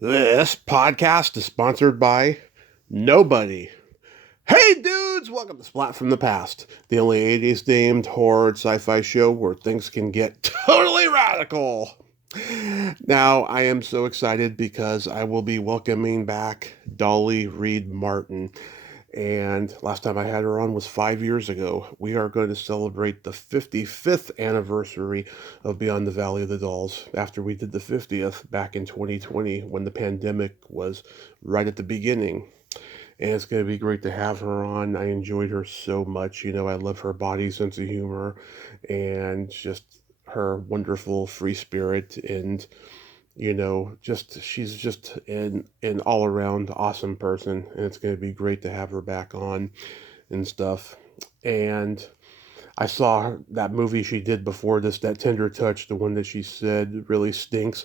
This podcast is sponsored by nobody. Hey dudes, welcome to Splat from the Past, the only 80s themed horror sci-fi show where things can get totally radical. Now, I am so excited because I will be welcoming back Dolly Read Martin. And last time I had her on was 5 years ago. We are going to celebrate the 55th anniversary of Beyond the Valley of the Dolls after we did the 50th back in 2020 when the pandemic was right at the beginning. And it's going to be great to have her on. I enjoyed her so much. You know, I love her body, sense of humor, and just her wonderful free spirit and just she's just an all around awesome person, and it's going to be great to have her back on and stuff. And I saw that movie she did before this, that Tender Touch, the one that she said really stinks.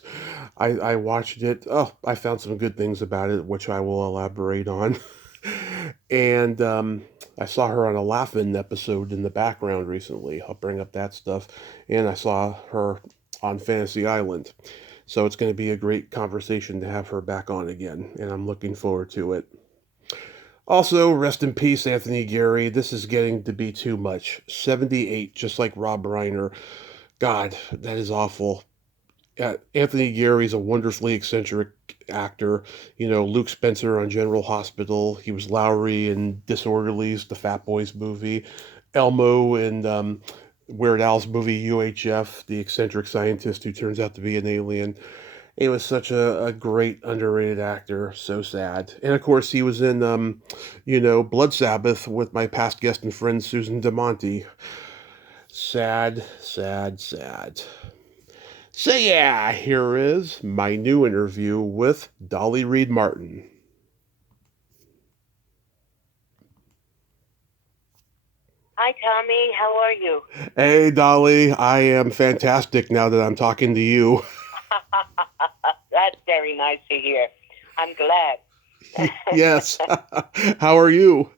I watched it. Oh, I found some good things about it, which I will elaborate on. And I saw her on a Laugh-In episode in the background recently. I'll bring up that stuff. And I saw her on Fantasy Island. So it's going to be a great conversation to have her back on again, and I'm looking forward to it. Also, rest in peace, Anthony Gary. This is getting to be too much. 78, just like Rob Reiner. God, that is awful. Anthony Gary's a wonderfully eccentric actor. You know, Luke Spencer on General Hospital. He was Lowry in Disorderlies, the Fat Boys movie. Elmo in Weird Al's movie UHF, the eccentric scientist who turns out to be an alien. He was such a great underrated actor. So sad. And of course, he was in, Blood Sabbath with my past guest and friend Susan DeMonte. Sad, sad, sad. So yeah, here is my new interview with Dolly Read Martin. Hi, Tommy. How are you? Hey Dolly, I am fantastic now that I'm talking to you. That's very nice to hear. I'm glad. Yes. How are you?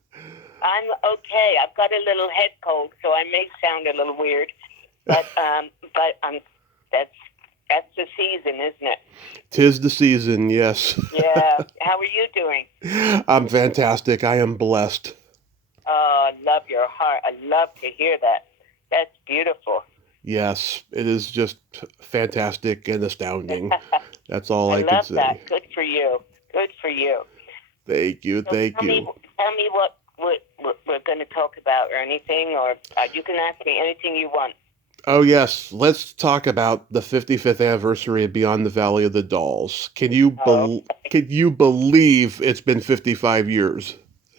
I'm okay. I've got a little head cold, so I may sound a little weird, but that's that's the season, isn't it? Tis the season, yes. Yeah. How are you doing? I'm fantastic. I am blessed. Oh, I love your heart. I love to hear that. That's beautiful. Yes, it is just fantastic and astounding. That's all I I could love say. that. Good for you. Good for you. Thank you, So thank you. tell me what we're going to talk about, or anything, or you can ask me anything you want. Oh yes, let's talk about the 55th anniversary of Beyond the Valley of the Dolls. Oh, Can you believe it's been 55 years?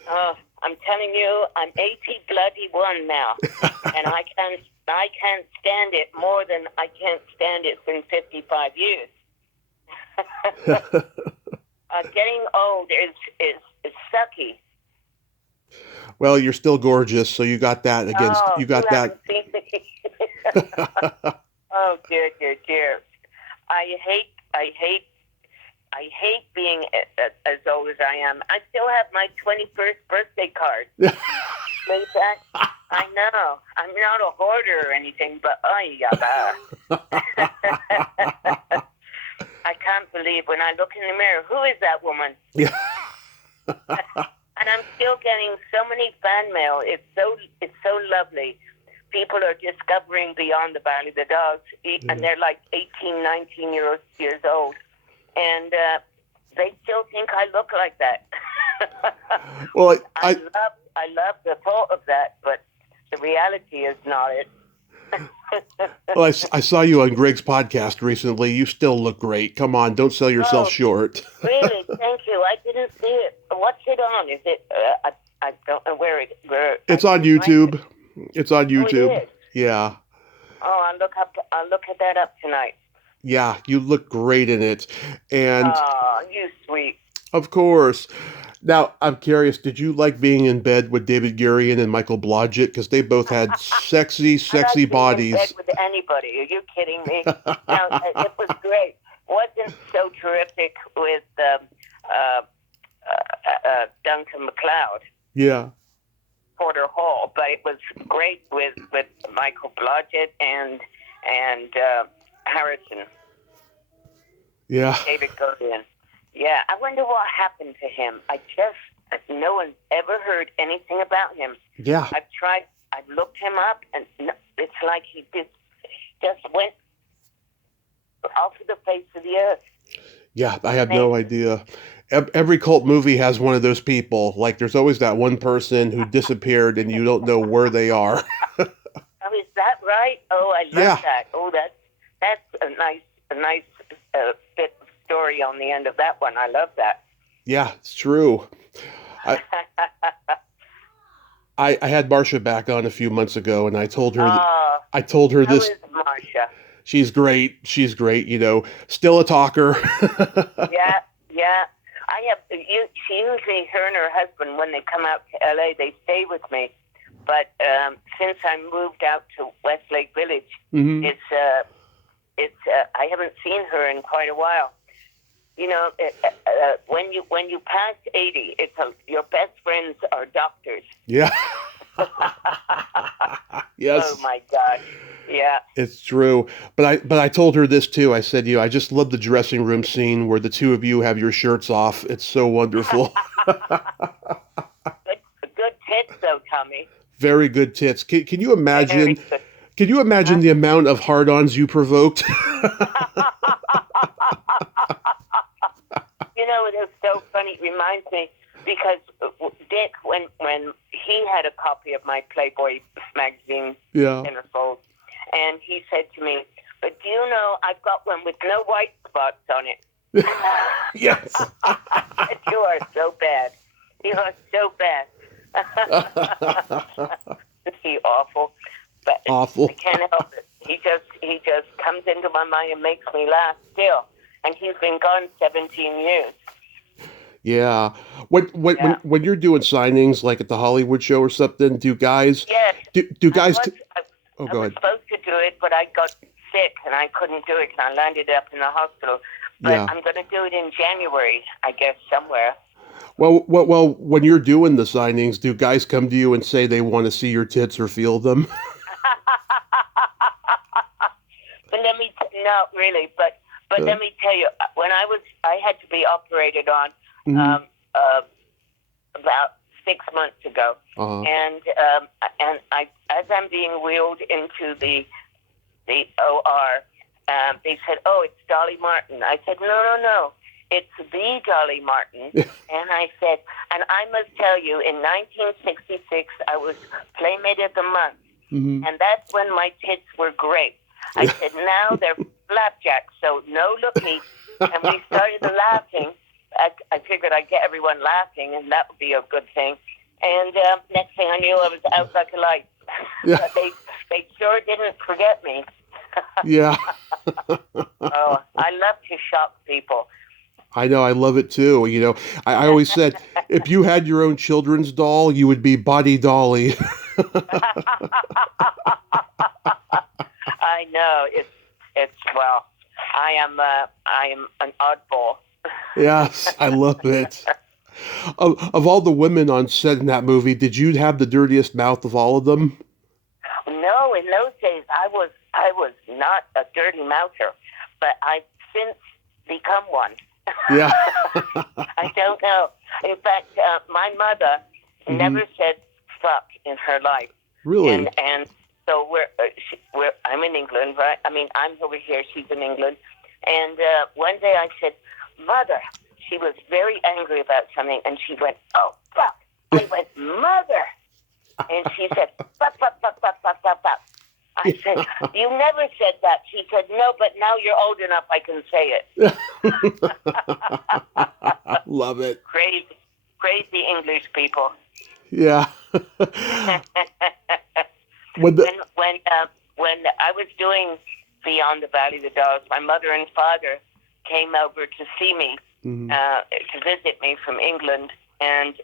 oh, I'm telling you, I'm 80 bloody one now, and I can't stand it more than I can't stand it in 55 years. Getting old is sucky. Well, you're still gorgeous, so you got that against Oh, you you got that. haven't seen me. Oh, dear, dear, dear. I hate, I hate, I hate being as old as I am. I still have my 21st birthday card. In fact, I know. I'm not a hoarder or anything, but I can't believe when I look in the mirror, who is that woman? Yeah. And I'm still getting so many fan mail. It's so lovely. People are discovering Beyond the Valley of the Dogs, and they're like 18, 19 years old, and they still think I look like that. Well, I love the thought of that, but the reality is not it. I saw you on Greg's podcast recently. You still look great. Come on, don't sell yourself Oh, short. really? Thank you. I didn't see it. What's it on? Is it? I don't know where I It's on can find it. YouTube. It's on Oh, it YouTube. is. Yeah. Oh, I'll look at that up tonight. Yeah, you look great in it. And Oh, you sweet. of course, now I'm curious, did you like being in bed with David Gurion and Michael Blodgett? Because they both had sexy, I sexy like being in bed bodies. with anybody. Are you kidding me? No, it was great. Wasn't so terrific with Duncan MacLeod, Yeah. Porter Hall, but it was great with Michael Blodgett and Harrison, Yeah. David Gillian. Yeah, I wonder what happened to him. No one's ever heard anything about him. Yeah. I've looked him up, and it's like he just went off of the face of the earth. Yeah, I have no idea. Every cult movie has one of those people. Like, there's always that one person who disappeared and you don't know where they are. Oh, is that right? Oh, I love that. Oh, that's a nice bit of story on the end of that one. I love that. Yeah, it's true. I had Marcia back on a few months ago, and I told her how this. is Marcia? She's great. She's great. Still a talker. Yeah. She usually, her and her husband, when they come out to LA, they stay with me. But since I moved out to Westlake Village, Mm-hmm. I haven't seen her in quite a while. When you pass 80, your best friends are doctors. Yeah. Yes. Oh my God. Yeah. It's true. But I told her this too. I said, I just love the dressing room scene where the two of you have your shirts off. It's so wonderful. Good tits though, Tommy. Very good tits. Can you imagine? Can you imagine the amount of hard-ons you provoked? It was so funny. It reminds me because Dick, when he had a copy of my Playboy magazine, Yeah. Centerfold, and he said to me, "But do you know I've got one with no white spots on it?" Yes. You are so bad. You are so bad. He's awful. But Awful. I can't help it. He just comes into my mind and makes me laugh still. And he's been gone 17 years. Yeah. When you're doing signings like at the Hollywood show or something, do guys? Yes. Do guys? I go was ahead. supposed to do it, but I got sick and I couldn't do it, and I landed up in the hospital. But Yeah. I'm going to do it in January, I guess, somewhere. Well, when you're doing the signings, do guys come to you and say they want to see your tits or feel them? But not really. But let me tell you, when I had to be operated on about 6 months ago, and as I'm being wheeled into the OR, they said, "Oh, it's Dolly Martin." I said, "No. It's the Dolly Martin." And I said, and I must tell you, in 1966, I was Playmate of the Month. Mm-hmm. And that's when my tits were great. I said, now they're flapjacks, so no looky. And we started laughing. I figured I'd get everyone laughing, and that would be a good thing. And next thing I knew, I was out like a light. Yeah. But they sure didn't forget me. Yeah. Oh, I love to shock people. I know, I love it too. I always said, if you had your own children's doll, you would be Buddy Dolly. I know well. I am an oddball. Yes, I love it. Of all the women on set in that movie, did you have the dirtiest mouth of all of them? No, in those days I was not a dirty mouther, but I've since become one. Yeah. I don't know. In fact, my mother never said fuck in her life. Really? And so I'm in England, right? I mean, I'm over here. She's in England. And one day I said, "Mother." She was very angry about something, and she went, "Oh, fuck." I went, "Mother." And she said, "Fuck, fuck, fuck, fuck, fuck, fuck, fuck." I said, "You never said that." She said, "No, but now you're old enough, I can say it." Love it. Crazy English people. Yeah. When I was doing Beyond the Valley of the Dolls, my mother and father came over to see me, to visit me from England, and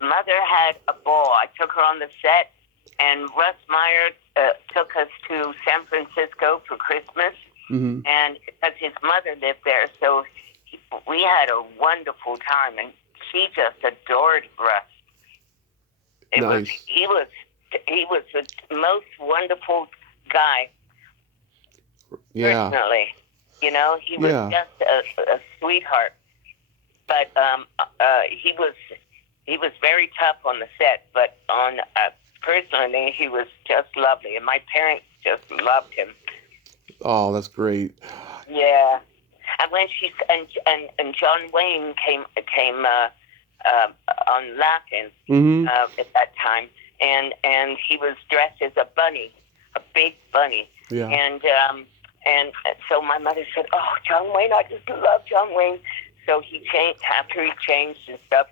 Mother had a ball. I took her on the set, and Russ Meyer took us to San Francisco for Christmas, and because his mother lived there, so we had a wonderful time, and she just adored Russ. He was the most wonderful guy. Yeah. Personally. You know, he was Yeah. just a sweetheart. But he was very tough on the set. But on personally, he was just lovely, and my parents just loved him. Oh, that's great. Yeah. And when she and John Wayne came on Laughing Mm-hmm. at that time, and he was dressed as a bunny, a big bunny, Yeah. and so my mother said, "Oh, John Wayne, I just love John Wayne." So he changed after he changed and stuff.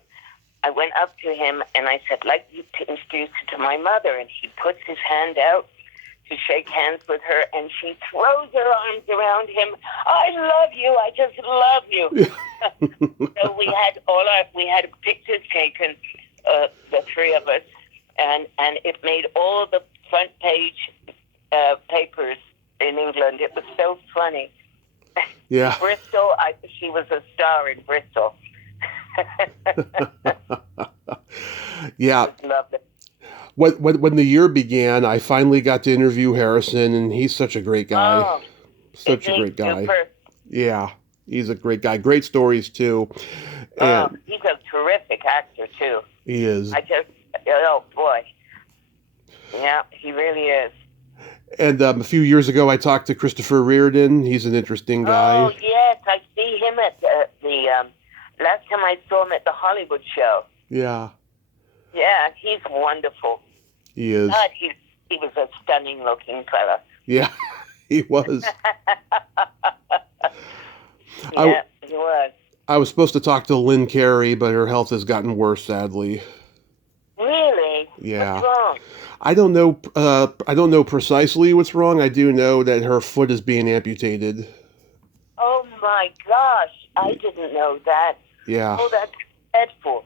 I went up to him and I said, "I'd like you to introduce you to my mother," and he puts his hand out to shake hands with her, and she throws her arms around him. "I love you. I just love you." So we had pictures taken, the three of us, and it made all the front page papers in England. It was so funny. Yeah. Bristol, she was a star in Bristol. Yeah. Loved it. When the year began, I finally got to interview Harrison, and he's such a great guy. Oh, Such a isn't he great guy. super? Yeah, he's a great guy. Great stories too, Oh, and he's a terrific actor too. he is. Oh boy, yeah, he really is. And a few years ago, I talked to Christopher Reardon. He's an interesting Oh guy. yes, I see him at the last time I saw him at the Hollywood show. Yeah, Yeah, he's wonderful. he is. God, he was a stunning looking fella. Yeah, he was. Yeah, he was. I was supposed to talk to Lynn Carey, but her health has gotten worse, sadly. Really? Yeah. What's wrong? I don't know. I don't know precisely what's wrong. I do know that her foot is being amputated. Oh my gosh, I didn't know that. Yeah. Oh, that's dreadful.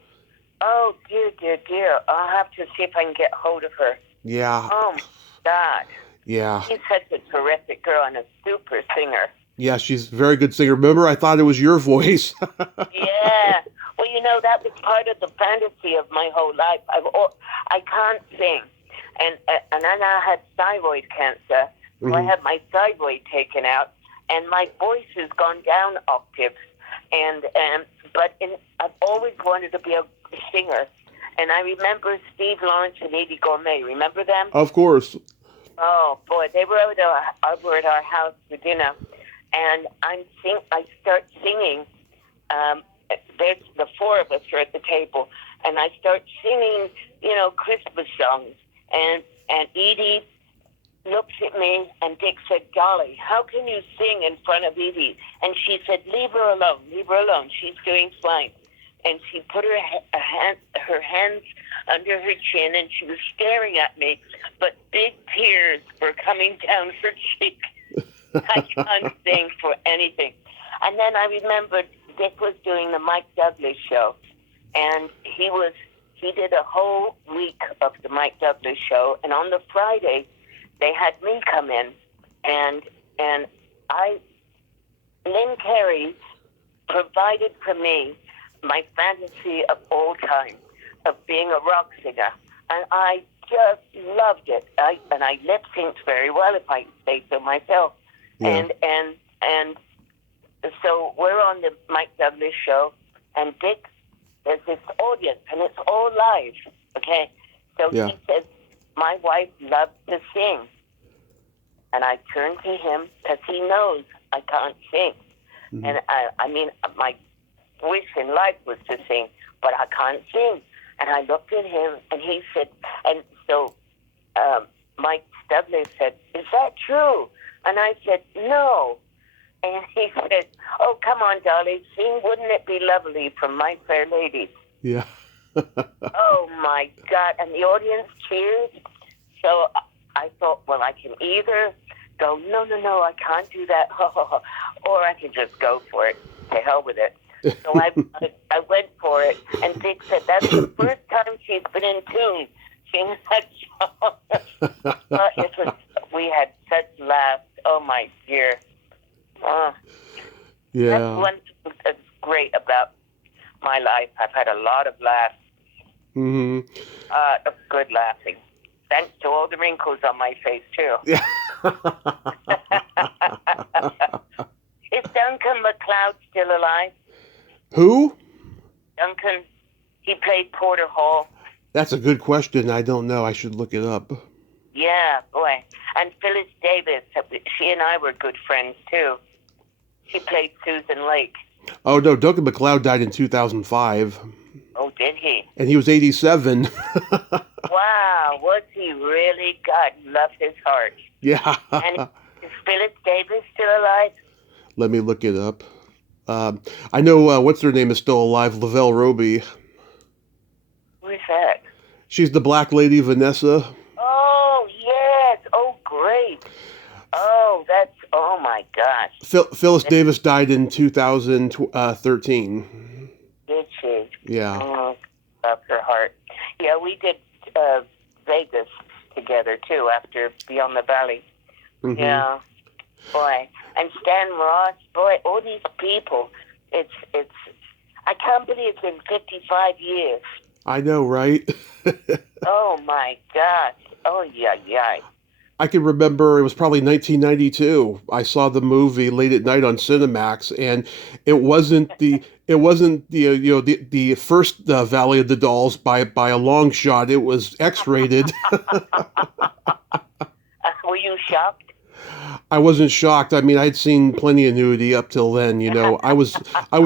Oh dear, dear, dear. I'll have to see if I can get hold of her. Yeah. Oh my God. Yeah. She's such a terrific girl and a super singer. Yeah, she's a very good singer. Remember, I thought it was your voice. Yeah. Well, you know, that was part of the fantasy of my whole life. I can't sing. And then I had thyroid cancer. So I had my thyroid taken out. And my voice has gone down octaves. But I've always wanted to be a singer. And I remember Steve Lawrence and Edie Gourmet. Remember them? Of course. Oh, boy. They were over at our house for dinner. And I start singing. There's the four of us are at the table. And I start singing, you know, Christmas songs. And Edie looks at me, and Dick said, "Dolly, how can you sing in front of Edie?" And she said, leave her alone, she's doing fine." And she put her hands under her chin, and she was staring at me, but big tears were coming down her cheek. I can't sing for anything. And then I remembered Dick was doing the Mike Douglas show, and he did a whole week of the Mike Douglas show, and on the Friday, they had me come in, and Lynn Carey provided for me my fantasy of all time, of being a rock singer, and I just loved it. I lip synced very well, if I say so myself. Yeah. And so we're on the Mike Douglas show, and Dick, there's this audience, and it's all live, okay? So Yeah. he says, "My wife loves to sing." And I turn to him because he knows I can't sing. Mm-hmm. And I mean, my wish in life was to sing, but I can't sing. And I looked at him, and he said, and so Mike Douglas said, "Is that true?" And I said, "No." And he said, "Oh, come on, Dolly, sing Wouldn't It Be Lovely from My Fair Lady." Yeah. Oh, my God. And the audience cheered. So I thought, well, I can either go, no, I can't do that, or I can just go for it. To hell with it. So I went for it, and Dick said, "That's the first time she's been in tune singing that song." We had such laughs. Oh, my dear. Yeah. That's one thing that's great about my life. I've had a lot of laughs. Mm-hmm. Of good laughing. Thanks to all the wrinkles on my face, too. Yeah. Is Duncan MacLeod still alive? Who? Duncan, he played Porter Hall. That's a good question. I don't know. I should look it up. Yeah, boy. And Phyllis Davis, she and I were good friends, too. She played Susan Lake. Oh, no. Duncan MacLeod died in 2005. Oh, did he? And he was 87. Wow, was he really? God love his heart. Yeah. And is Phyllis Davis still alive? Let me look it up. I know, what's her name is still alive, Lavelle Roby. Who is that? She's the black lady, Vanessa. Oh, yes. Oh, great. Oh, oh my gosh. Phyllis Davis died in 2013. Did she? Yeah. Oh, love her heart. Yeah, we did Vegas together, too, after Beyond the Valley. Mm-hmm. Yeah. Boy. And Stan Ross, boy, all these people. It's I can't believe it's been 55 years. I know, right? Oh, my gosh. Oh, yeah. I can remember it was probably 1992. I saw the movie late at night on Cinemax, and it wasn't the the first Valley of the Dolls by a long shot. It was X-rated. Were you shocked? I wasn't shocked. I mean, I'd seen plenty of nudity up till then. I was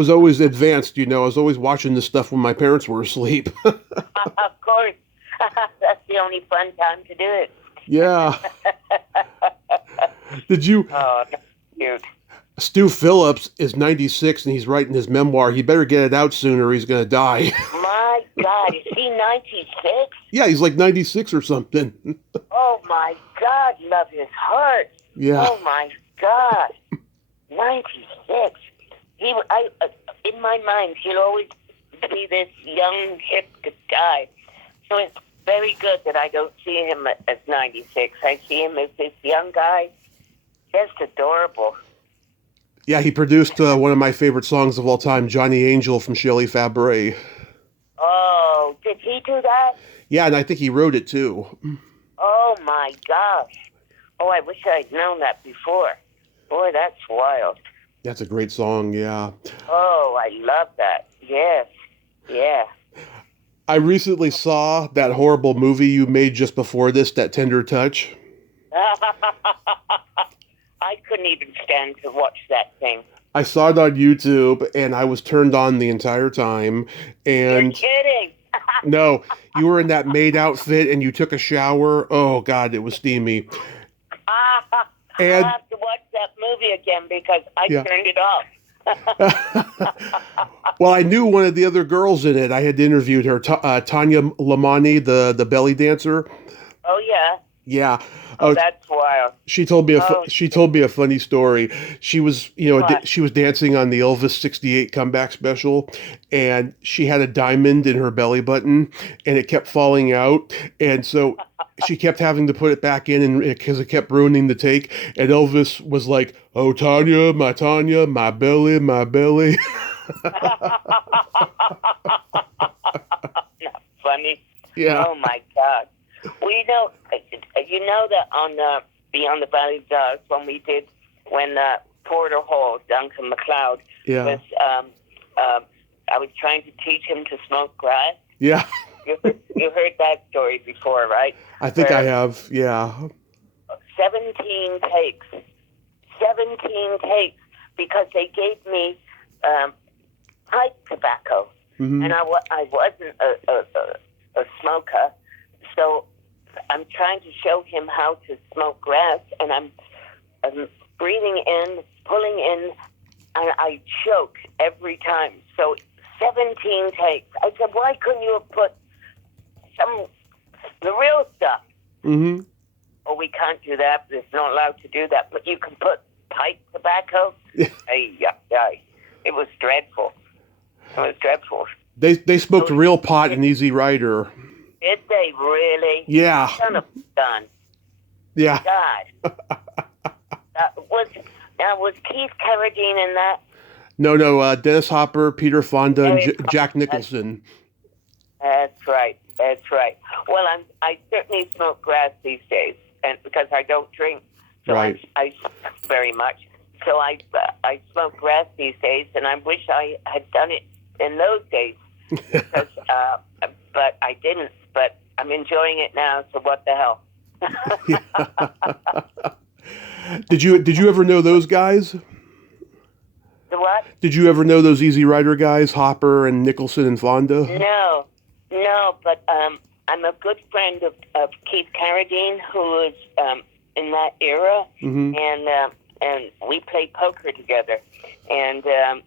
always advanced. I was always watching this stuff when my parents were asleep. Of course. That's the only fun time to do it. Yeah. Did you? Oh, that's cute. Stu Phillips is 96 and he's writing his memoir. He better get it out soon or he's going to die. My God, is he 96? Yeah, he's like 96 or something. Oh, my God, love his heart. Yeah. Oh, my God. 96. In my mind, he'll always be this young, hip guy. So it's very good that I don't see him as 96. I see him as this young guy, just adorable. Yeah, he produced one of my favorite songs of all time, Johnny Angel from Shelley Fabares. Oh, did he do that? Yeah, and I think he wrote it too. Oh, my gosh. Oh, I wish I'd known that before. Boy, that's wild. That's a great song, yeah. Oh, I love that. Yes. Yeah. I recently saw that horrible movie you made just before this, That Tender Touch. I couldn't even stand to watch that thing. I saw it on YouTube, and I was turned on the entire time. And You're kidding. no, you were in that maid outfit, and you took a shower. Oh, God, it was steamy. I'll have to watch that movie again because I turned it off. Well, I knew one of the other girls in it. I had interviewed her, Tanya Lamani, the belly dancer. Oh, yeah. Yeah. Oh, that's wild. She told me a funny story. She was, she was dancing on the Elvis 68 comeback special, and she had a diamond in her belly button, and it kept falling out, and so she kept having to put it back in, and because it kept ruining the take. And Elvis was like, "Oh, Tanya, my belly, my belly." Funny. Yeah. Oh my God. You know that on Beyond the Valley of Dogs when Porter Hall, Duncan MacLeod, was I was trying to teach him to smoke grass. Yeah. You heard that story before, right? I think I have. Yeah. 17 takes. 17 takes because they gave me pipe tobacco, and I wasn't a smoker, so I'm trying to show him how to smoke grass, and I'm breathing in, pulling in, and I choke every time. So 17 takes. I said, why couldn't you have put the real stuff? Mm-hmm. Oh, we can't do that. It's not allowed to do that. But you can put pipe tobacco. It was dreadful. It was dreadful. They smoked real pot in Easy Rider. Did they really? Yeah. Son of a gun. Yeah. God. Was Keith Carradine in that? No. Dennis Hopper, Peter Fonda, and Jack Nicholson. That's right. Well, I certainly smoke grass these days, and because I don't drink, so right. I smoke very much. So I smoke grass these days, and I wish I had done it in those days, because, but I didn't. But I'm enjoying it now, so what the hell? Did you ever know those guys? The what? Did you ever know those Easy Rider guys, Hopper and Nicholson and Fonda? No, but I'm a good friend of Keith Carradine, who is in that era, and we played poker together, and so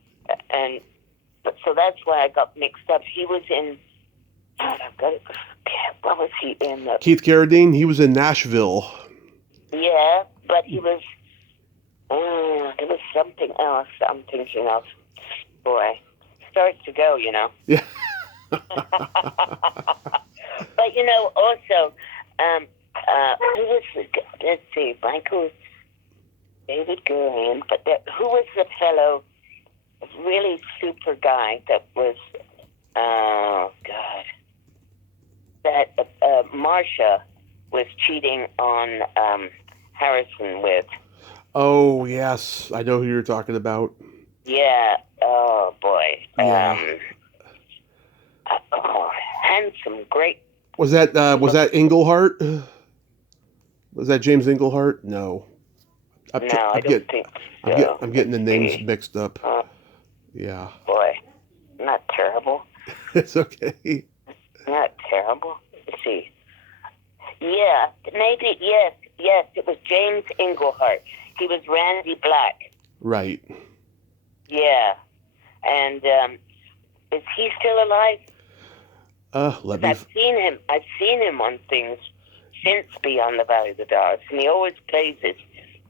that's why I got mixed up. He was in. What was he in? Keith Carradine, he was in Nashville. Yeah, but he was. There was something else I'm thinking of. Boy, starts to go, you know. Yeah. But you know, also, who was let's see, Michael, David Gurian, but who was the fellow, really super guy that was, oh God, that Marsha was cheating on Harrison with. Oh yes, I know who you're talking about. Yeah. Oh boy. Yeah. Handsome, great. Was that Englehart? Was that James Englehart? No. I don't think so. I'm getting the names mixed up. Yeah. Boy, not terrible. It's okay. Not terrible. Let's see. Yeah, maybe, yes, it was James Englehart. He was Randy Black. Right. Yeah. And is he still alive? I've seen him on things since Beyond the Valley of the Dogs, and he always plays this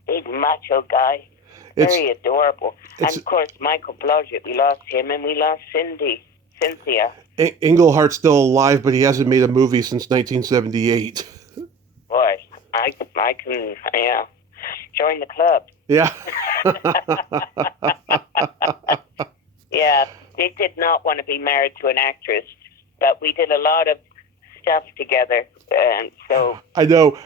big macho guy. Very adorable. And of course, Michael Blodgett, we lost him, and we lost Cynthia. Englehart's still alive, but he hasn't made a movie since 1978. Boy, I can, yeah, join the club. Yeah. Yeah, they did not want to be married to an actress, but we did a lot of stuff together, and so... I know.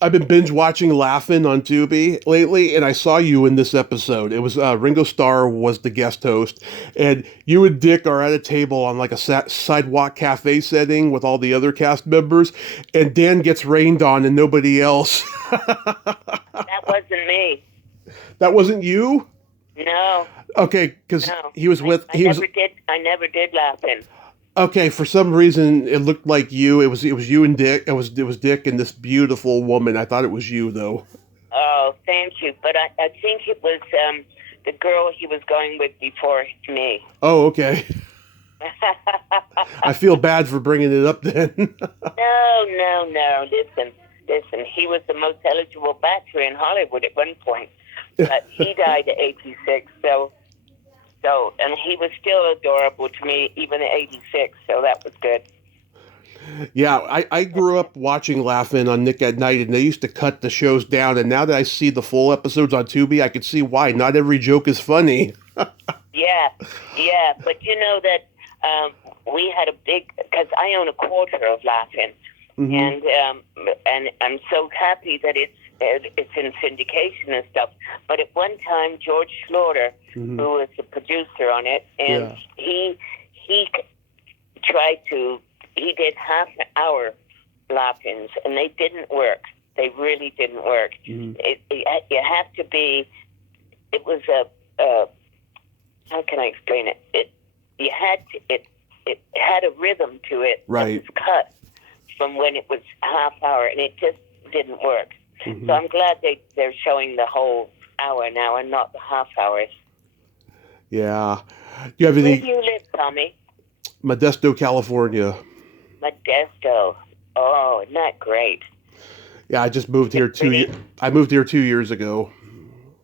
I've been binge watching Laugh-In on Tubi lately, and I saw you in this episode. It was Ringo Starr was the guest host, and you and Dick are at a table on like a sidewalk cafe setting with all the other cast members, and Dan gets rained on and nobody else. That wasn't me. That wasn't you? No. Okay, because he was with... I never did Laugh-In. Okay, for some reason it looked like you. It was you and Dick. It was Dick and this beautiful woman. I thought it was you though. Oh, thank you. But I think it was the girl he was going with before me. Oh, okay. I feel bad for bringing it up then. No. Listen. He was the most eligible bachelor in Hollywood at one point, but he died at 86. So, and he was still adorable to me, even at 86, so that was good. Yeah, I grew up watching Laugh-In on Nick at Night, and they used to cut the shows down, and now that I see the full episodes on Tubi, I can see why. Not every joke is funny. Yeah, but you know that we had a big, because I own a quarter of Laugh-In, and I'm so happy that it's in syndication and stuff. But at one time, George Schlorter, who was the producer on it, and he did half-hour Laugh-Ins, and they didn't work. They really didn't work. You have to be. It was how can I explain it? It had a rhythm to it. Right. That was cut from when it was half-hour, and it just didn't work. So I'm glad they're showing the whole hour now and not the half hours. Yeah. Do you have any... Where do you live, Tommy? Modesto, California. Modesto. Oh, isn't that great? Yeah, I just moved here I moved here 2 years ago.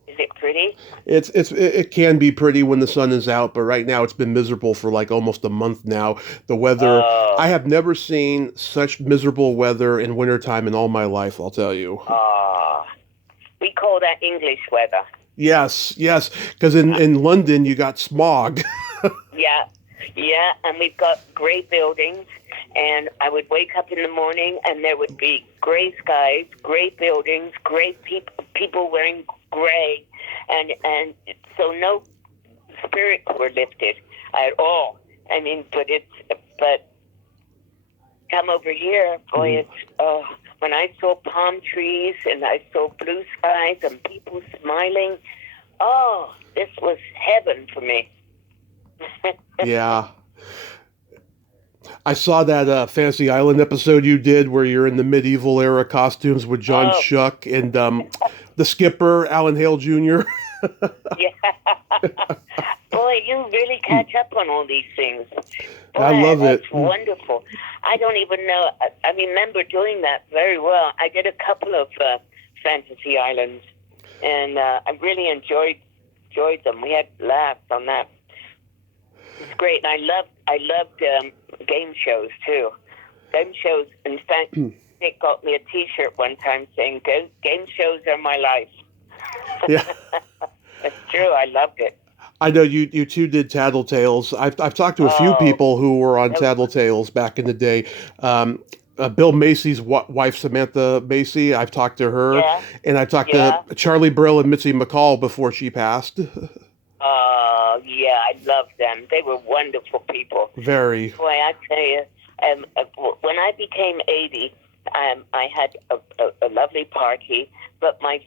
Is it pretty? It can be pretty when the sun is out, but right now it's been miserable for like almost a month now. The weather, I have never seen such miserable weather in wintertime in all my life, I'll tell you. We call that English weather. Yes, because in London you got smog. Yeah, and we've got gray buildings, and I would wake up in the morning and there would be gray skies, gray buildings, gray people wearing gray, and so no spirits were lifted at all. I mean, but come over here, boy, it's when I saw palm trees and I saw blue skies and people smiling, this was heaven for me. Yeah. I saw that Fantasy Island episode you did where you're in the medieval era costumes with John Shuck and the skipper, Alan Hale Jr. Yeah. Boy, you really catch up on all these things. Boy, I love it. That's wonderful. I don't even know. I remember doing that very well. I did a couple of Fantasy Islands, and I really enjoyed them. We had laughs on that. It's great, and I loved game shows too. Game shows. In fact, Nick got me a T-shirt one time saying, "Game shows are my life." Yeah, it's true. I loved it. I know you two did Tattletales. I've talked to a few people who were on Tattletales back in the day. Bill Macy's wife, Samantha Macy, I've talked to her, and I talked to Charlie Brill and Mitzi McCall before she passed. Yeah, I loved them. They were wonderful people. Very. Boy, I tell you, when I became 80, I had a lovely party, but my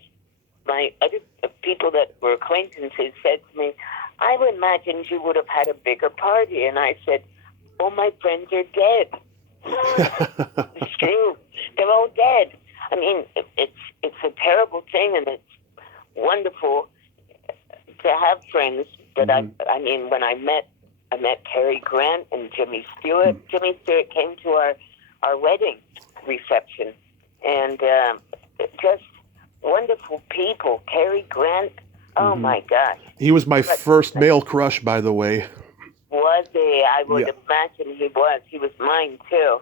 other people that were acquaintances said to me, I imagined you would have had a bigger party. And I said, all my friends are dead. It's true. They're all dead. I mean, it's a terrible thing, and it's wonderful to have friends. But I mean, when I met Cary Grant and Jimmy Stewart. Jimmy Stewart came to our wedding reception, and just wonderful people. Cary Grant, oh my gosh. He was my first male crush, by the way. Was he? I would imagine he was. He was mine, too.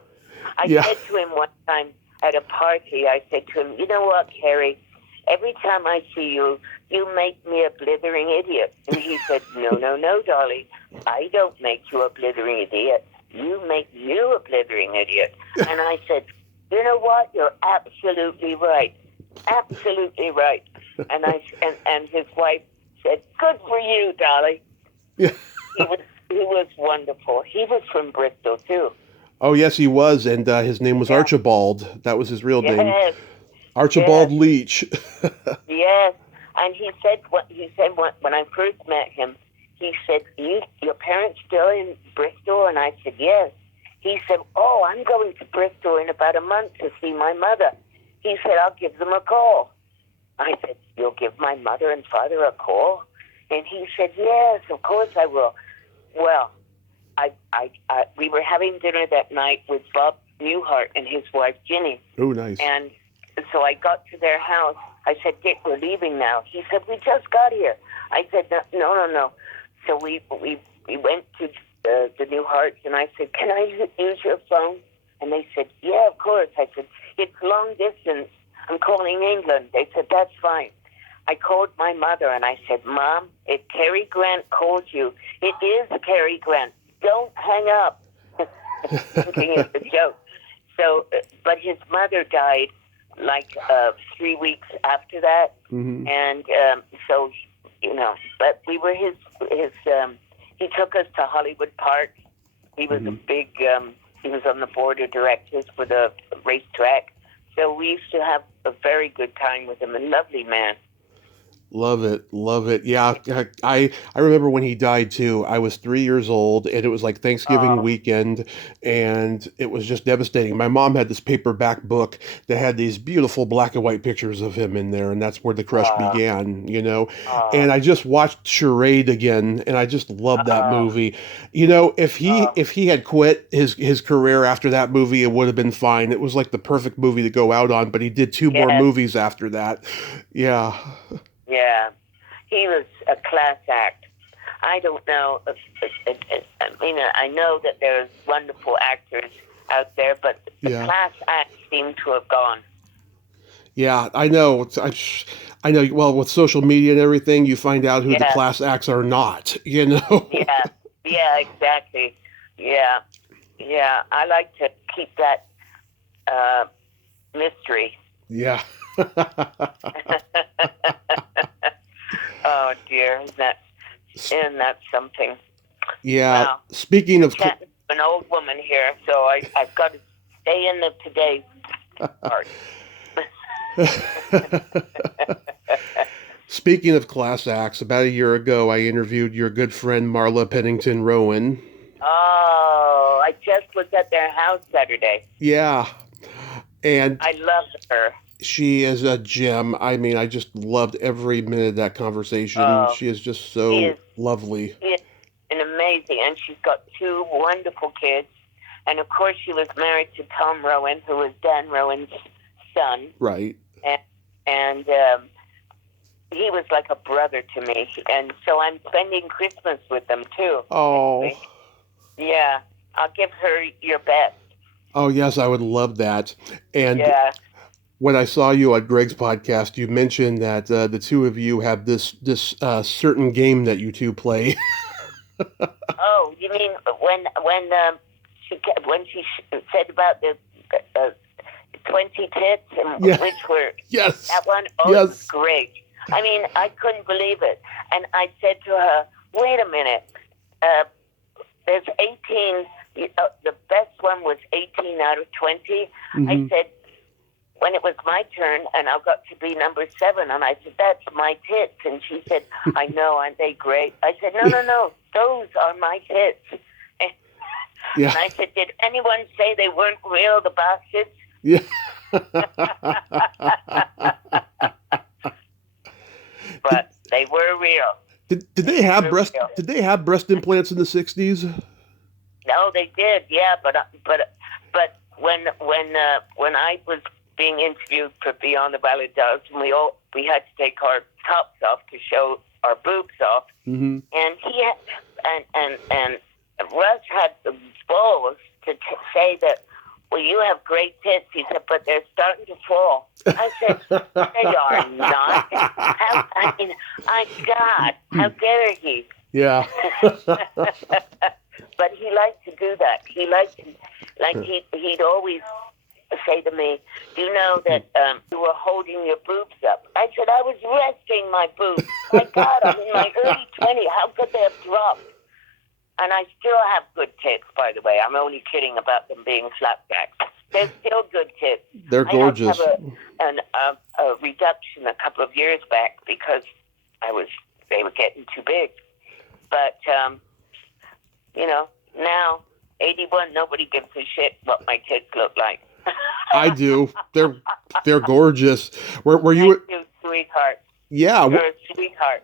I said to him one time at a party, I said to him, you know what, Cary? Every time I see you, you make me a blithering idiot. And he said, no, Dolly. I don't make you a blithering idiot. You make you a blithering idiot. And I said, you know what? You're absolutely right. Absolutely right. And and his wife said, good for you, Dolly. Yeah. He was wonderful. He was from Bristol, too. Oh, yes, he was. And his name was Archibald. That was his real name. Archibald Leach. Yes. And he said when I first met him, he said, your parents still in Bristol? And I said, yes. He said, oh, I'm going to Bristol in about a month to see my mother. He said, I'll give them a call. I said, you'll give my mother and father a call? And he said, yes, of course I will. Well, we were having dinner that night with Bob Newhart and his wife, Ginny. Oh, nice. And so I got to their house. I said, Dick, we're leaving now. He said, we just got here. I said, no. So we went to the Newharts, and I said, can I use your phone? And they said, yeah, of course. I said, it's long distance. I'm calling England. They said, that's fine. I called my mother, and I said, Mom, if Cary Grant called you, it is Cary Grant. Don't hang up. Thinking it's a joke. So, but his mother died like 3 weeks after that. Mm-hmm. And so, but we were his he took us to Hollywood Park. He was a big, he was on the board of directors for the racetrack. So we used to have a very good time with him. A lovely man. Love it. Yeah, I remember when he died too. I was 3 years old, and it was like Thanksgiving weekend, and it was just devastating. My mom had this paperback book that had these beautiful black and white pictures of him in there, and that's where the crush began, And I just watched Charade again, and I just loved that movie. If he had quit his career after that movie, it would have been fine. It was like the perfect movie to go out on, but he did two more movies after that. Yeah. Yeah, he was a class act. I don't know. I know that there's wonderful actors out there, but the class acts seem to have gone. Yeah, I know. I know. Well, with social media and everything, you find out who the class acts are not. Yeah, exactly. Yeah. I like to keep that mystery. Yeah. Oh dear, isn't that something? Yeah. Wow. Speaking of Chatting to an old woman here, so I've got to stay in the today part. speaking of class acts, about a year ago, I interviewed your good friend Marla Pennington Rowan. Oh, I just was at their house Saturday. Yeah, and I loved her. she is a gem. I mean, I just loved every minute of that conversation. Oh, She is just she so is, lovely. she is an amazing, and she's got two wonderful kids. And of course, she was married to Tom Rowan, who was Dan Rowan's son, Right. and he was like a brother to me. And so I'm spending Christmas with them too. Oh. Actually. Yeah, I'll give her your best. Oh, yes, I would love that. And Yeah. when I saw you at Greg's podcast, you mentioned that the two of you have this certain game that you two play. Oh, you mean when she said about the uh, 20 tits and Yeah. which were Yes. that one? Oh, Yes. it was great. I mean, I couldn't believe it, and I said to her, "Wait a minute, there's 18. The best one was 18 out of 20." Mm-hmm. I said, when it was my turn, and I got to be number 7, and I said, "That's my tits," and she said, "I know, aren't they great?" I said, "No, those are my tits." Yeah. And I said, "Did anyone say they weren't real, the bastards?" Yeah. But they were real. Did they have They were breast? real. Did they have breast implants in the '60s? No, they did. Yeah, but when I was being interviewed for Beyond the Valley Dogs, and we had to take our tops off to show our boobs off, Mm-hmm. and he had, and Russ had the balls to say that, "Well, you have great tits." He said, "But they're starting to fall." I said, "They are not." God, how dare he? Yeah. But he liked to do that. He liked to, he'd always say to me, "Do you know that you were holding your boobs up?" I said, "I was resting my boobs. My God, I'm in my early 20s. How could they have dropped?" And I still have good tits, by the way. I'm only kidding about them being slapbacks. They're still good tits. They're gorgeous. I had to have a reduction a couple of years back because they were getting too big. But now 81, nobody gives a shit what my tits look like. I do. They're gorgeous. Were you? Thank you, sweetheart. Yeah. You're a sweetheart.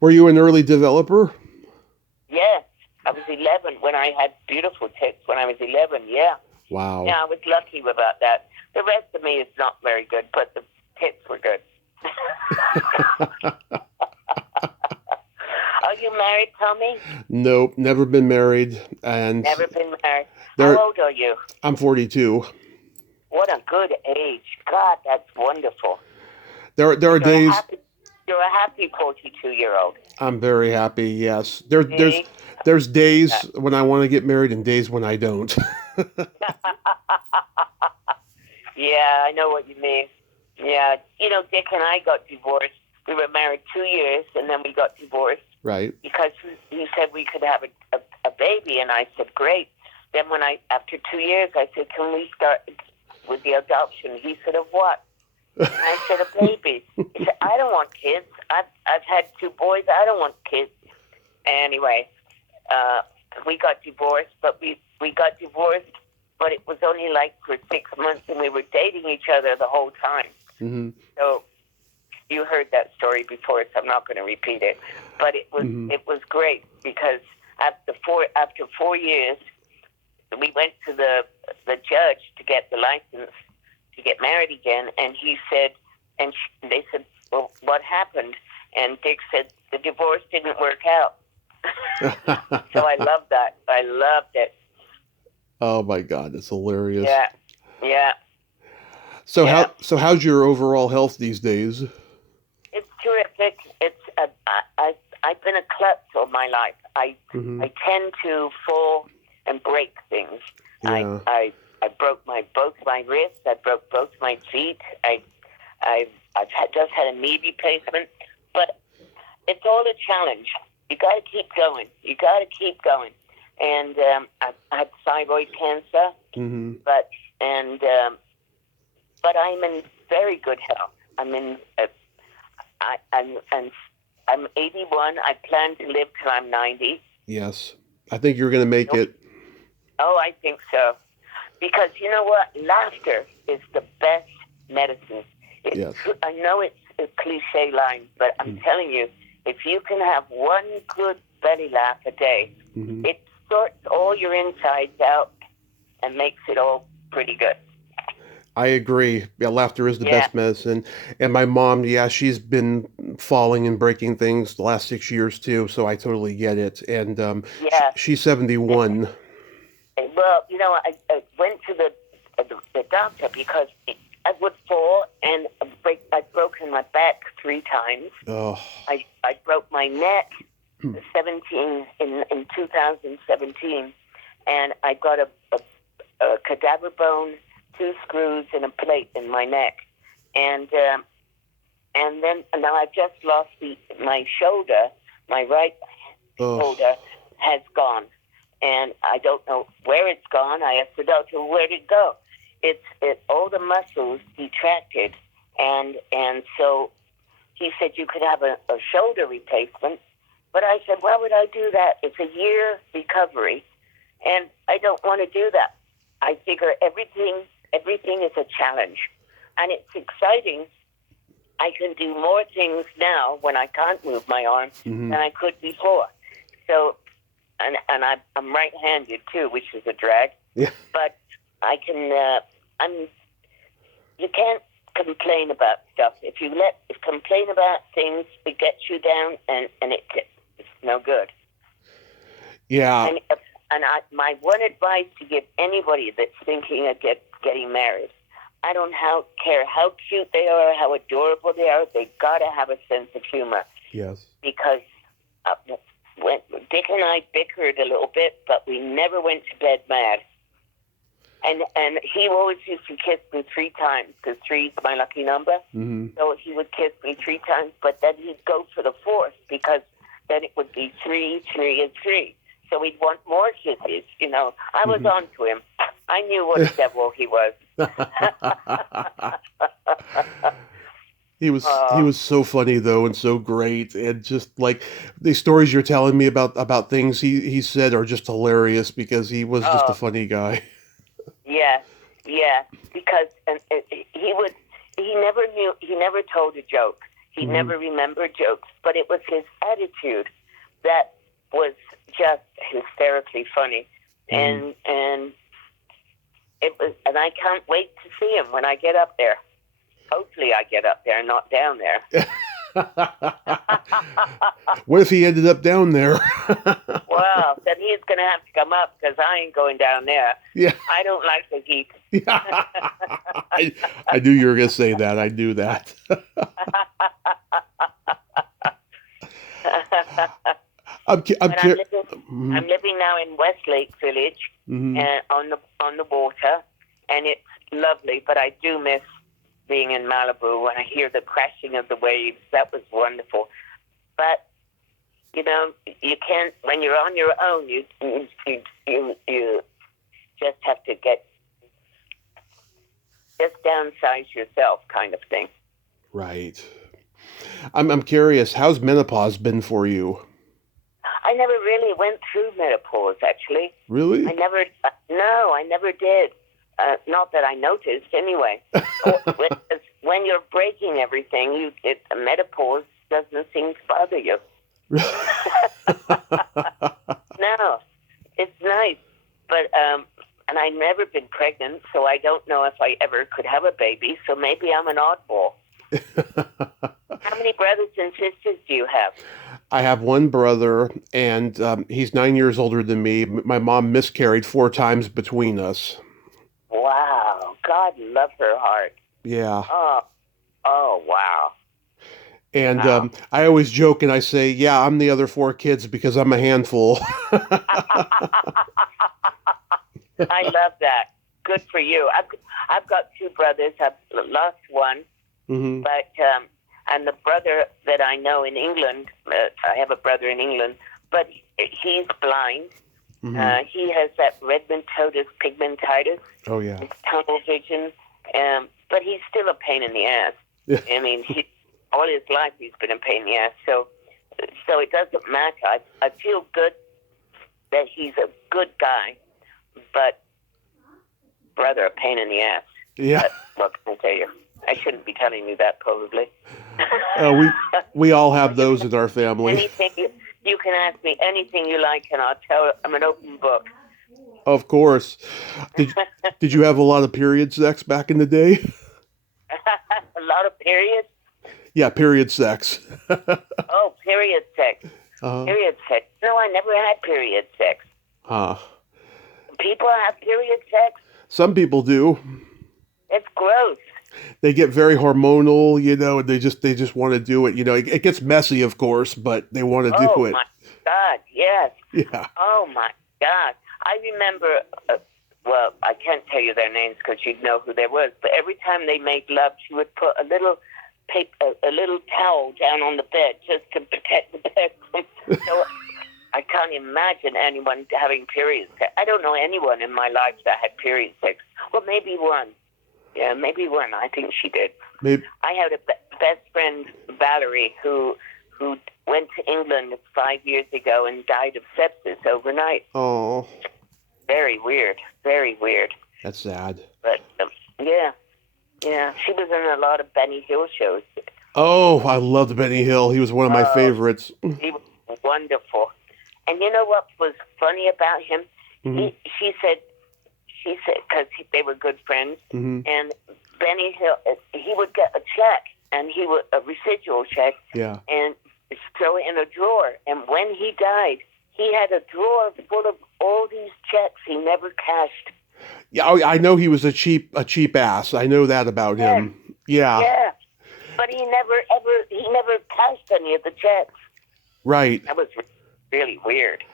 Were you an early developer? Yes, I was 11 when I had beautiful tits. When I was 11, yeah. Wow. Yeah, I was lucky about that. The rest of me is not very good, but the tits were good. Are you married, Tommy? Nope, never been married, and Never been married. How old are you? I'm 42. What a good age. God, that's wonderful. There are days. You're a happy 42-year-old. I'm very happy. Yes. There's days when I want to get married and days when I don't. Yeah, I know what you mean. Yeah, Dick and I got divorced. We were married 2 years, and then we got divorced. Right. Because he said we could have a baby, and I said, great. Then after 2 years, I said, can we start with the adoption? He said, of what? And I said, a baby. He said, I don't want kids. I've had 2 boys. I don't want kids. Anyway, we got divorced, but we got divorced, but it was only like for 6 months, and we were dating each other the whole time. Mm-hmm. So you heard that story before, so I'm not going to repeat it. But it was great because after 4 years, we went to the judge to get the license to get married again, and he said, they said, well, what happened? And Dick said, the divorce didn't work out. So I loved that. I loved it. Oh my God, that's hilarious. Yeah. So how's your overall health these days? It's terrific. It's I've been a klutz all my life. I tend to fall and break things. Yeah. I broke both my wrists. I broke both my feet. I've just had a knee replacement. But it's all a challenge. You got to keep going. You got to keep going. And I had thyroid cancer, Mm-hmm. but I'm in very good health. I'm in. I'm 81. I plan to live till I'm 90. Yes. I think you're going to make it. Oh, I think so. Because you know what? Laughter is the best medicine. Yes. I know it's a cliche line, but I'm telling you, if you can have one good belly laugh a day, Mm-hmm. it sorts all your insides out and makes it all pretty good. I agree. Yeah, laughter is the Yeah. best medicine. And my mom, yeah, she's been falling and breaking things the last 6 years too, so I totally get it. And Yeah. she's 71. Well, you know, I went to the doctor because I would fall and I'd broken my back 3 times. Oh. I broke my neck 17 in 2017, and I got a cadaver bone, 2 screws, and a plate in my neck, and then now I've just lost my shoulder, my right shoulder has gone, and I don't know where it's gone. I asked the doctor, where did it go? All the muscles detracted, and so he said you could have a shoulder replacement. But I said, why would I do that? It's a year recovery, and I don't want to do that. I figure everything is a challenge, and it's exciting. I can do more things now when I can't move my arm than I could before. So, and I'm right-handed too, which is a drag. Yeah. But I can. You can't complain about stuff. If you complain about things, it gets you down, and it's no good. Yeah. And my one advice to give anybody that's thinking of getting married, I don't care how cute they are, how adorable they are, they got to have a sense of humor. Yes. Because when Dick and I bickered a little bit, but we never went to bed mad. And he always used to kiss me 3 times, because 3 is my lucky number. Mm-hmm. So he would kiss me 3 times, but then he'd go for the 4th, because then it would be 3, 3, and 3. So he'd want more kisses, you know. I was on to him. I knew what a devil he was. He was so funny though, and so great, and just like the stories you're telling me about things he said are just hilarious because he was just a funny guy. Yeah, because he never told a joke. He never remembered jokes, but it was his attitude that was just hysterically funny, and it was, and I can't wait to see him when I get up there. Hopefully, I get up there, not down there. What if he ended up down there? Well, then he's going to have to come up because I ain't going down there. Yeah. I don't like the heat. I knew you were going to say that. I knew that. I'm living now in Westlake Village, and on the water, and it's lovely. But I do miss being in Malibu when I hear the crashing of the waves. That was wonderful. But you know, you can't, when you're on your own. You just have to just downsize yourself, kind of thing. Right. I'm curious. How's menopause been for you? I never really went through menopause, actually. Really? No, I never did. Not that I noticed, anyway. When you're breaking everything, menopause doesn't seem to bother you. No, it's nice. But, and I've never been pregnant, so I don't know if I ever could have a baby, so maybe I'm an oddball. How many brothers and sisters do you have? I have one brother, and he's 9 years older than me. My mom miscarried 4 times between us. Wow. God love her heart. Yeah. Oh, wow. And wow. I always joke and I say, yeah, I'm the other 4 kids because I'm a handful. I love that. Good for you. I've got 2 brothers. I've lost one. Mm-hmm. But And the brother that I know in England, I have a brother in England, but he's blind. Mm-hmm. He has that redmatosis pigmentitis. Oh, yeah. It's tunnel vision. But he's still a pain in the ass. Yeah. I mean, all his life he's been a pain in the ass. So it doesn't matter. I feel good that he's a good guy, but brother, a pain in the ass. Yeah. But what can I tell you? I shouldn't be telling you that, probably. We all have those in our family. Anything you can ask me anything you like, and I'll tell. I'm an open book. Of course. Did you have a lot of period sex back in the day? A lot of periods. Yeah, period sex. Oh, period sex. Uh-huh. Period sex. No, I never had period sex. Huh. People have period sex. Some people do. It's gross. They get very hormonal, and they just want to do it. It gets messy, of course, but they want to do Oh it. my God, yes. Yeah. Oh my God. I remember, well, I can't tell you their names because you'd know who they was, but every time they made love, she would put a little towel down on the bed just to protect the bed. So I can't imagine anyone having period sex. I don't know anyone in my life that had period sex. Well, maybe one. Yeah, maybe one. I think she did. Maybe. I had a best friend, Valerie, who went to England 5 years ago and died of sepsis overnight. Oh. Very weird. Very weird. That's sad. But, yeah. She was in a lot of Benny Hill shows. Oh, I loved Benny Hill. He was one of my favorites. He was wonderful. And you know what was funny about him? Mm-hmm. She said, because they were good friends, mm-hmm. and Benny Hill, he would get a check, and a residual check, yeah, and throw it in a drawer. And when he died, he had a drawer full of all these checks he never cashed. Yeah, I know he was a cheap ass. I know that about him. Yeah. Yeah. But he never cashed any of the checks. Right. That was really weird.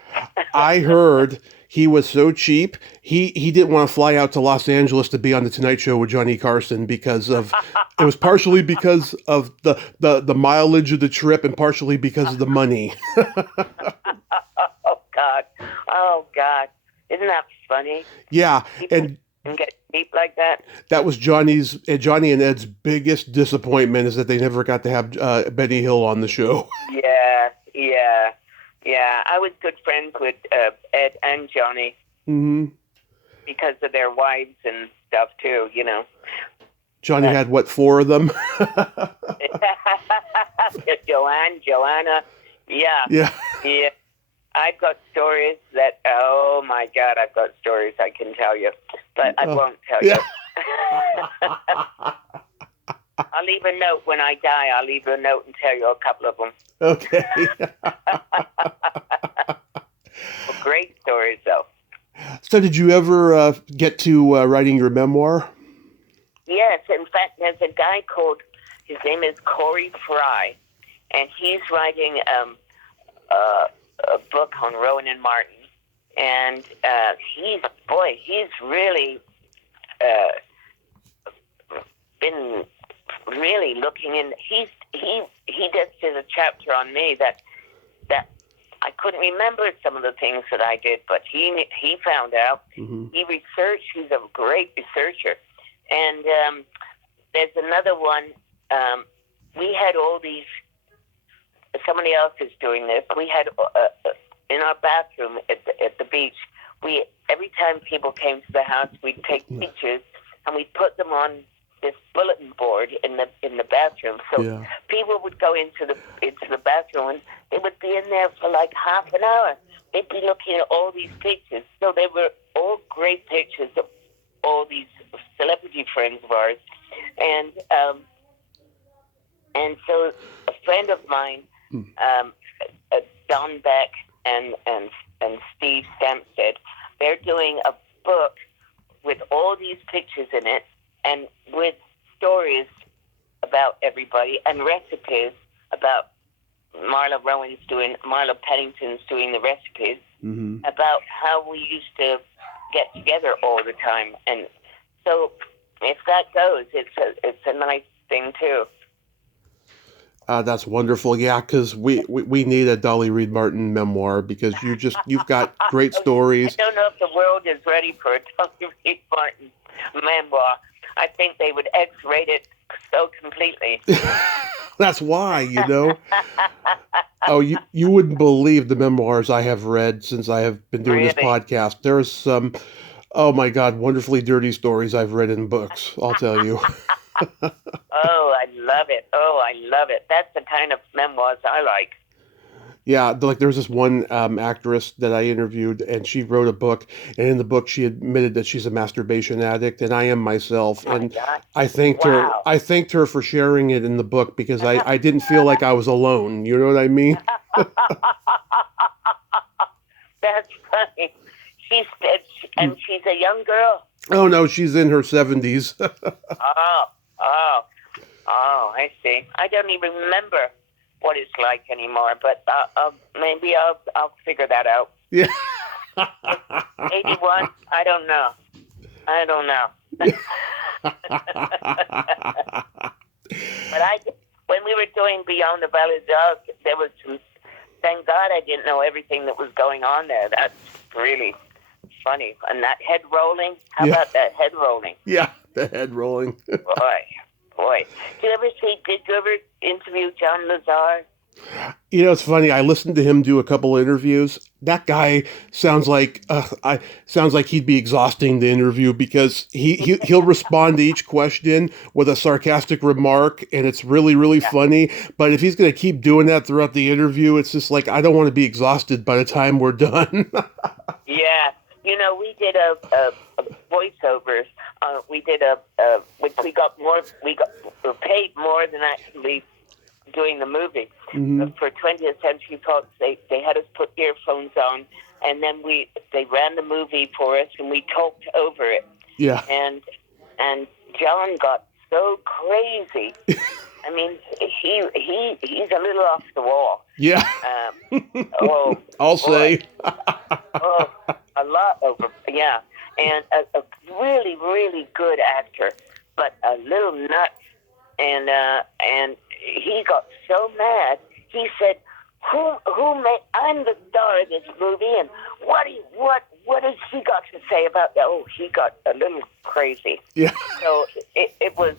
I heard he was so cheap, he didn't want to fly out to Los Angeles to be on the Tonight Show with Johnny Carson because of it was partially because of the mileage of the trip and partially because of the money. Oh God. Isn't that funny? Yeah, People and can get cheap like that. That was Johnny and Ed's biggest disappointment is that they never got to have Benny Hill on the show. Yeah. I was good friends with Ed and Johnny because of their wives and stuff too. Johnny had what, 4 of them? Joanna. Yeah. I've got stories that, oh my God, I've got stories I can tell you, but I won't tell you. I'll leave a note when I die. I'll leave a note and tell you a couple of them. Okay. Well, great stories, though. So did you ever get to writing your memoir? Yes. In fact, there's a guy his name is Corey Fry, and he's writing a book on Rowan and Martin, and he's really been really looking in. He just did a chapter on me that I couldn't remember some of the things that I did, but he found out. Mm-hmm. He researched. He's a great researcher, and there's another one. We had all these. Somebody else is doing this. We had in our bathroom at the beach. Every time people came to the house, we'd take pictures and we'd put them on this bulletin board in the bathroom. So people would go into the bathroom and they would be in there for like half an hour. They'd be looking at all these pictures. So they were all great pictures of all these celebrity friends of ours, and so a friend of mine. Don Beck and Steve Stampstead, they're doing a book with all these pictures in it and with stories about everybody and recipes about Marla Pennington's doing the recipes about how we used to get together all the time. And so if that goes, it's a nice thing too. That's wonderful. Yeah, because we need a Dolly Read Martin memoir because you've got great I stories. don't know if the world is ready for a Dolly Read Martin memoir. I think they would X-rate it so completely. That's why. Oh, you wouldn't believe the memoirs I have read since I have been doing this Really. podcast. There's some, oh my God, wonderfully dirty stories I've read in books. I'll tell you. Oh, I love it. Oh, I love it. That's the kind of memoirs I like. Yeah, like there was this one actress that I interviewed, and she wrote a book, and in the book she admitted that she's a masturbation addict, and I am myself, Oh my and God. I thanked her. Wow. I thanked her for sharing it in the book because I didn't feel like I was alone. You know what I mean? That's funny. She's and she's a young girl. Oh no, she's in her 70s. Oh, oh, oh! I see. I don't even remember what it's like anymore. But maybe I'll figure that out. Yeah. 81. I don't know. I don't know. But when we were doing Beyond the Valley of Dogs, there was some. Thank God I didn't know everything that was going on there. That's really funny. And that head rolling. How Yeah. about that head rolling? Yeah, the head rolling. Boy. Did you ever interview John Lazar? It's funny. I listened to him do a couple interviews. That guy sounds like he'd be exhausting the interview because he'll respond to each question with a sarcastic remark, and it's really Yeah. funny. But if he's going to keep doing that throughout the interview, it's just like I don't want to be exhausted by the time we're done. Yeah. We did a voiceovers. We did which we were paid more than actually doing the movie. Mhm. For 20th Century Fox, they had us put earphones on, and then they ran the movie for us, and we talked over it. Yeah. And John got so crazy. I mean, he's a little off the wall. Yeah. Oh, I'll boy. say. Oh, a lot over, yeah. And a really, really good actor, but a little nuts. And he got so mad. He said, "Who made? I'm the star of this movie, and what has he got to say about that?" Oh, he got a little crazy. Yeah. So it was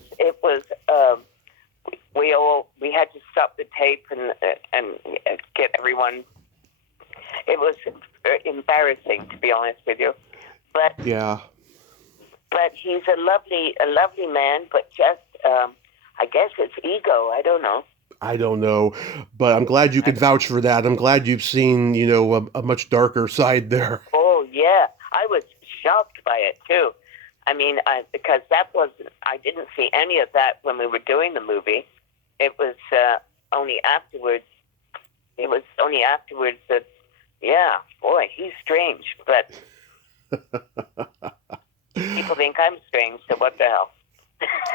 we had to stop the tape and get everyone. It was embarrassing, to be honest with you, but Yeah. he's a lovely man, but just I guess it's ego. I don't know. I don't know, but I'm glad you could vouch for that. I'm glad you've seen, a much darker side there. Oh yeah, I was shocked by it too. I mean, because I didn't see any of that when we were doing the movie. It was only afterwards. It was only afterwards that, yeah, boy, he's strange. But people think I'm strange, so what the hell?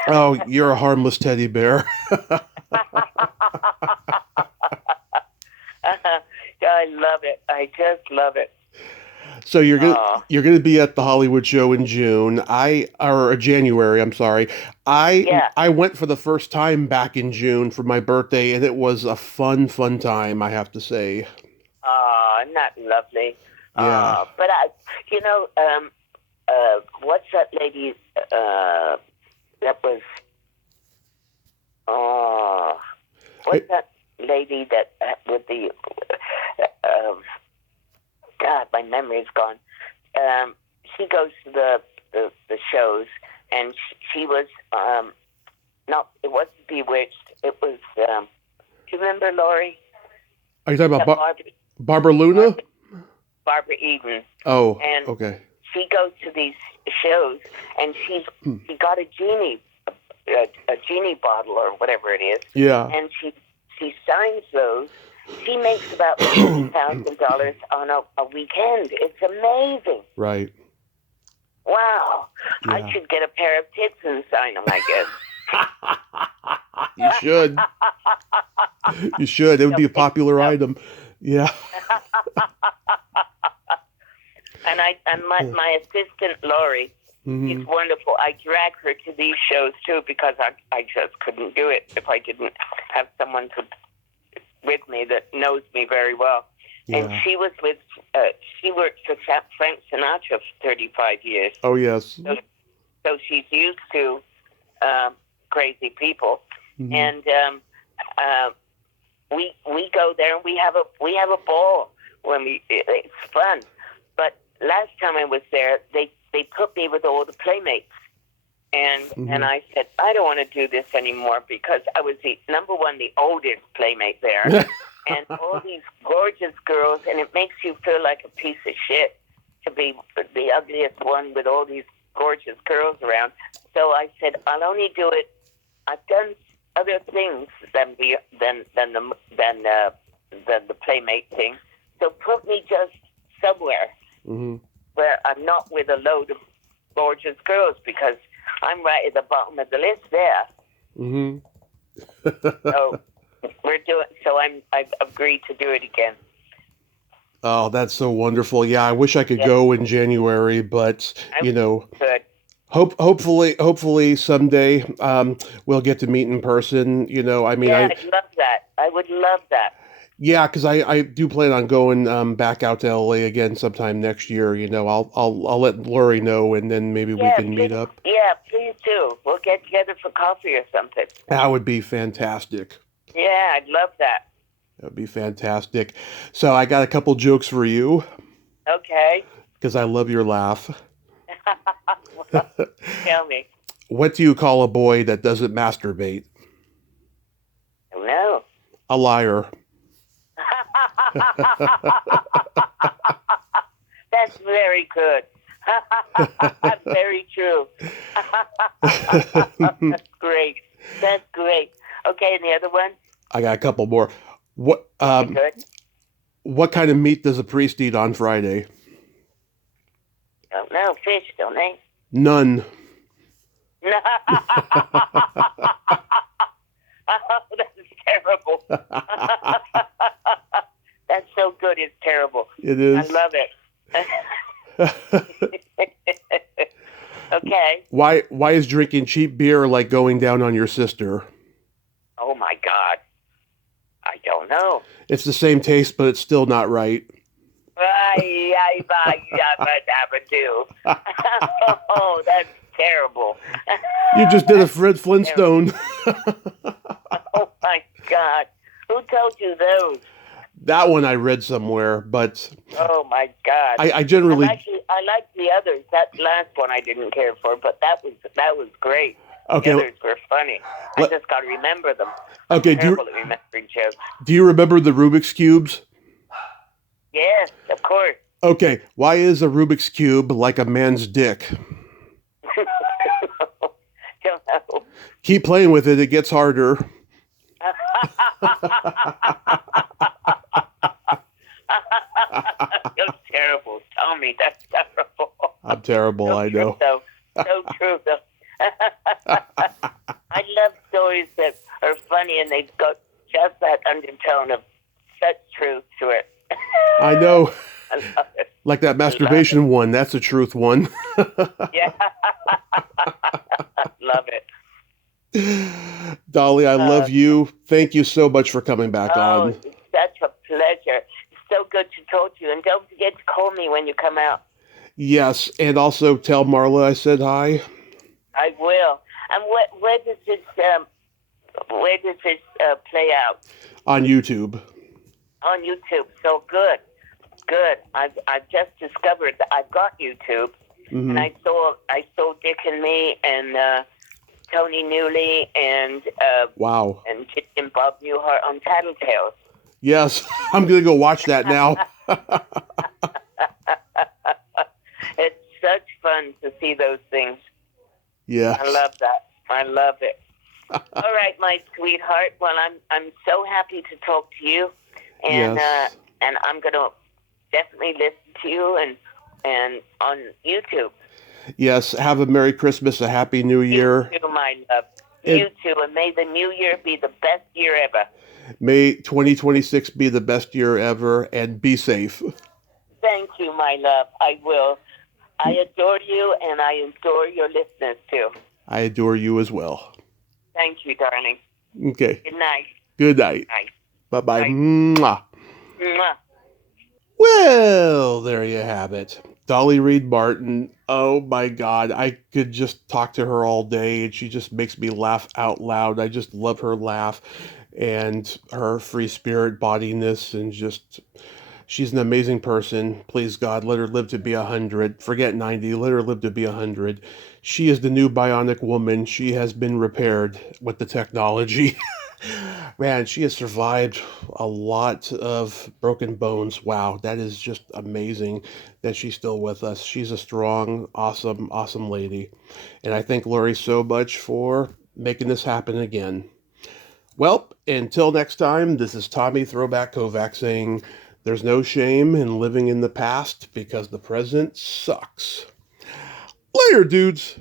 Oh, you're a harmless teddy bear. I love it. I just love it. So you're gonna be at the Hollywood show in June. Or January. I'm sorry. Yeah. I went for the first time back in June for my birthday, and it was a fun time. I have to say. Not lovely. Yeah. But what's that lady? That was. What's that lady that with the? God, my memory's gone. She goes to the shows, and she was it wasn't Bewitched. It was. Do you remember Laurie? Are you talking about Barbara Luna? Barbara Eden. Oh, And okay. she goes to these shows, and she got a genie bottle or whatever it is. Yeah. And she signs those. She makes about $50,000 on a weekend. It's amazing. Right. Wow. Yeah. I should get a pair of tits and sign them, I guess. You should. You should. It would be a popular item. Yeah. And my assistant Laurie, she's wonderful. I drag her to these shows too because I just couldn't do it if I didn't have someone with me that knows me very well. Yeah. And she was with, she worked for Frank Sinatra for 35 years. Oh, yes. So she's used to crazy people. Mm-hmm. And we go there and we have a ball when it's fun. But last time I was there, they put me with all the playmates. And I said, I don't want to do this anymore because I was the oldest playmate there. And all these gorgeous girls, and it makes you feel like a piece of shit to be the ugliest one with all these gorgeous girls around. So I said, I'll only do it. I've done other things than the playmate thing. So put me just somewhere where I'm not with a load of gorgeous girls because I'm right at the bottom of the list there. Mm-hmm. So I've agreed to do it again. Oh, that's so wonderful. Yeah, I wish I could go in January, but Good. Hopefully someday we'll get to meet in person. I'd love that. I would love that. Yeah, because I do plan on going back out to LA again sometime next year. I'll let Lori know, and then maybe we can meet up. Yeah, please do. We'll get together for coffee or something. That would be fantastic. Yeah, I'd love that. That would be fantastic. So I got a couple jokes for you. Okay. Because I love your laugh. Tell me. What do you call a boy that doesn't masturbate? No. A liar. That's very good. Very true. That's great. That's great. Okay, and the other one? I got a couple more. What kind of meat does a priest eat on Friday? Don't know. Fish, don't they? None. Oh, that's terrible. That's so good. It's terrible. It is. I love it. Okay. Why is drinking cheap beer like going down on your sister? Oh my God. I don't know. It's the same taste, but it's still not right. Oh, that's terrible. You just did a Fred Flintstone. Oh my God. Who told you those? That one I read somewhere, but oh my God. I generally I like the others. That last one I didn't care for, but that was great. Okay. The others were funny. I just got to remember them. Okay. I'm terrible at remembering jokes. Do you remember the Rubik's Cubes? Yes, of course. Okay. Why is a Rubik's Cube like a man's dick? Don't know. Keep playing with it. It gets harder. You're terrible. Tell me that's terrible. I'm terrible, So I know. True, though. So true, though. I love stories that are funny and they've got just that undertone of such truth to it. I know. I love it. Like that masturbation one. That's a truth one. Yeah. Love it. Dolly, I love you. Thank you so much for coming back on. It's such a pleasure. It's so good to talk to you. And don't forget to call me when you come out. Yes, and also tell Marla I said hi. I will. And where does this play out? On YouTube. On YouTube. So good. I've just discovered that I've got YouTube, and I saw Dick and Me and Tony Newley and Wow. and Jim Bob Newhart on Tattletales. Yes, I'm gonna go watch that now. It's such fun to see those things. Yeah. I love that. I love it. All right, my sweetheart. Well, I'm so happy to talk to you, and Yes. and I'm gonna definitely listen to you and on YouTube. Yes. Have a Merry Christmas, a Happy New Year. You too, my love. You too, and may the new year be the best year ever. May 2026 be the best year ever, and be safe. Thank you, my love. I will. I adore you, and I adore your listeners too. I adore you as well. Thank you, darling. Okay. Good night. Good night. Bye. Bye-bye. Bye. Mwah. Mwah. Well, there you have it. Dolly Read Martin. Oh my God. I could just talk to her all day and she just makes me laugh out loud. I just love her laugh and her free spirit bodiness and just, she's an amazing person. Please God, let her live to be 100. Forget 90. Let her live to be 100. She is the new bionic woman. She has been repaired with the technology. Man, she has survived a lot of broken bones. Wow, that is just amazing that she's still with us. She's a strong, awesome, awesome lady. And I thank Lori so much for making this happen again. Well, until next time, this is Tommy Throwback Kovac saying there's no shame in living in the past because the present sucks. Later, dudes.